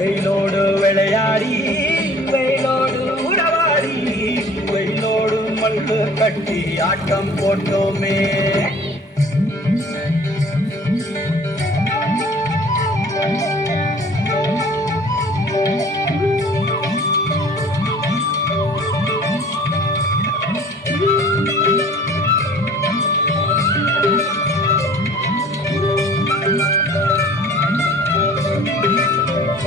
வெயிலோடு விளையாடி வெயிலோடு உறவாடி வெயிலோடு மல்கு கட்டி ஆட்டம் போட்டோமே.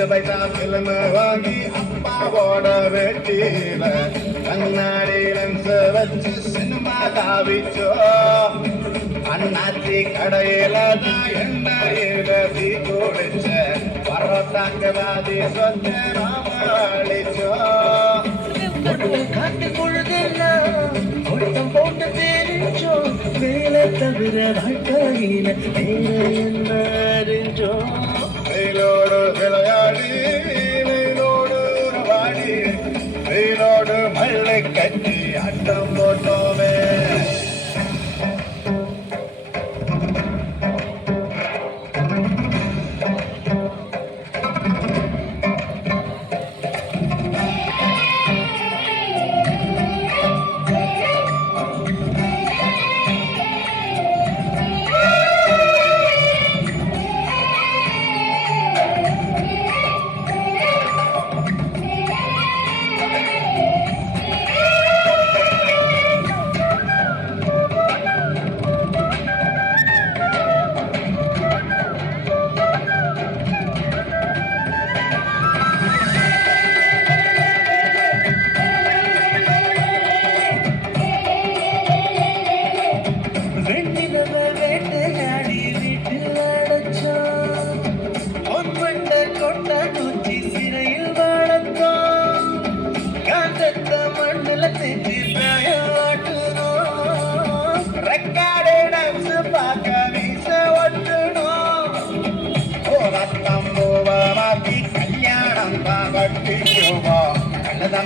அஞ்சு பைசா பிலிம வாங்கி அப்பாவோட வெட்டியில. கண்ணாடி லென்ஸ் வச்சு சினிமா காவிச்சோ அண்ணாச்சி கடையில தான் எண்ணெயில தீ குடிச்ச. பர்வத்தாக்கவாதி சொந்த ராமளிச்சோ ஒன்று காட்டு பொழுதெல்லாம் போட்டு தவிர வாழ்க்கையில என்ன அறிஞ்சோம் கட்டி அட்டம் போட்டோமே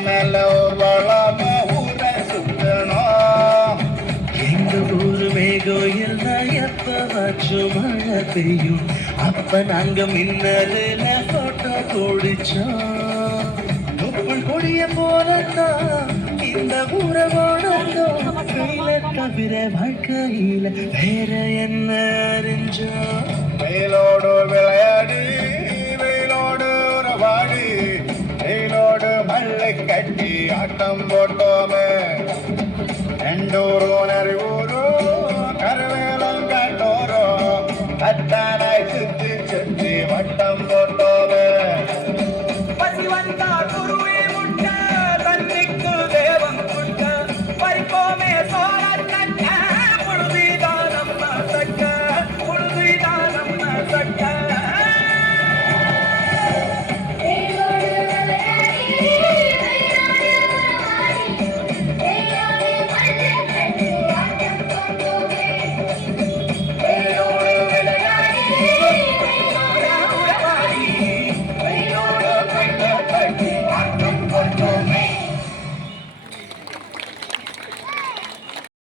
மேல வளம ஊரை சுத்தணும் எங்க ஊரு மேகம் எல்லாம் எப்பவாச்சும் மழை பெய்யும் அப்ப நாங்க மின்னலுல போட்டோ குடிச்சோம் கொடிய போலத்தான் இந்த ஊரை கையில தவிர வாழ்க்கையில வேற என்ன அறிஞ்சோ? வெயிலோடு விளையாடி வெயிலோடு உறவாடி வெயிலோடு மல்லை கட்டி ஆட்டம் போட்டோமே. எண்டூரு நரிவூரு கருவேலம் கண்டோரோ கத்தானாய் சுத்தி சுத்தி வட்டம் போட்டோம்.